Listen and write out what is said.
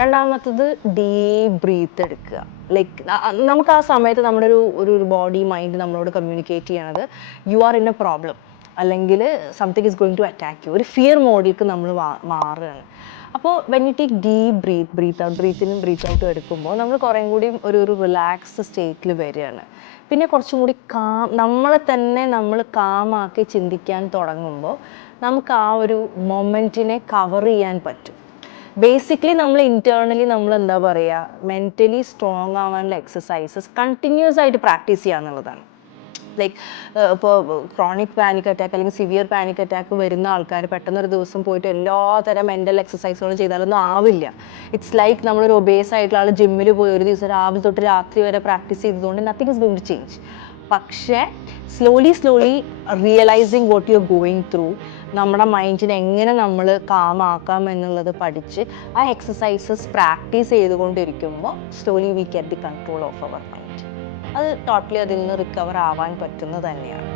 രണ്ടാമത്തത് deep breath എടുക്കുക. Like നമുക്ക് ആ സമയത്ത് നമ്മുടെ ഒരു ബോഡി മൈൻഡ് നമ്മളോട് കമ്മ്യൂണിക്കേറ്റ് ചെയ്യണത് you are in a problem, അല്ലെങ്കിൽ something is going to attack you. ഒരു ഫിയർ മോഡിലേക്ക് നമ്മൾ മാറുകയാണ്. അപ്പോൾ when you take deep breath out, ബ്രീത്തിനും ബ്രീത്ത് ഔട്ടും എടുക്കുമ്പോൾ നമ്മൾ കുറേ കൂടി ഒരു റിലാക്സ്ഡ് സ്റ്റേറ്റിൽ വരികയാണ്. പിന്നെ കുറച്ചും കൂടി നമ്മളെ തന്നെ നമ്മൾ കാമാക്കി ചിന്തിക്കാൻ തുടങ്ങുമ്പോൾ നമുക്ക് ആ ഒരു മൊമെൻറ്റിനെ കവർ ചെയ്യാൻ പറ്റും. ബേസിക്കലി നമ്മൾ ഇൻറ്റേർണലി നമ്മൾ എന്താ പറയുക, മെൻ്റലി സ്ട്രോങ് ആവാനുള്ള എക്സസൈസസ് കണ്ടിന്യൂസ് ആയിട്ട് പ്രാക്ടീസ് ചെയ്യുക എന്നുള്ളതാണ്. ലൈക്ക് ഇപ്പോൾ ക്രോണിക് പാനിക് അറ്റാക്ക് അല്ലെങ്കിൽ സിവിയർ പാനിക് അറ്റാക്ക് വരുന്ന ആൾക്കാർ പെട്ടെന്നൊരു ദിവസം പോയിട്ട് എല്ലാത്തരം മെൻ്റൽ എക്സസൈസുകളും ചെയ്താലൊന്നും ആവില്ല. ഇറ്റ്സ് ലൈക്ക് നമ്മളൊരു ഒബേസ് ആയിട്ടുള്ള ആൾ ജിമ്മിൽ പോയി ഒരു ദിവസം രാവിലെ തൊട്ട് രാത്രി വരെ പ്രാക്ടീസ് ചെയ്തതുകൊണ്ട് nothing is going to change. പക്ഷേ slowly realising what you are going through, നമ്മുടെ മൈൻഡിനെ എങ്ങനെ നമ്മൾ കാമാക്കാം എന്നുള്ളത് പഠിച്ച് ആ എക്സസൈസസ് പ്രാക്ടീസ് ചെയ്തുകൊണ്ടിരിക്കുമ്പോൾ slowly we get the control of our mind. അത് ടോട്ടലി അതിൽ നിന്ന് റിക്കവർ ആവാൻ പറ്റുന്നത് തന്നെയാണ്.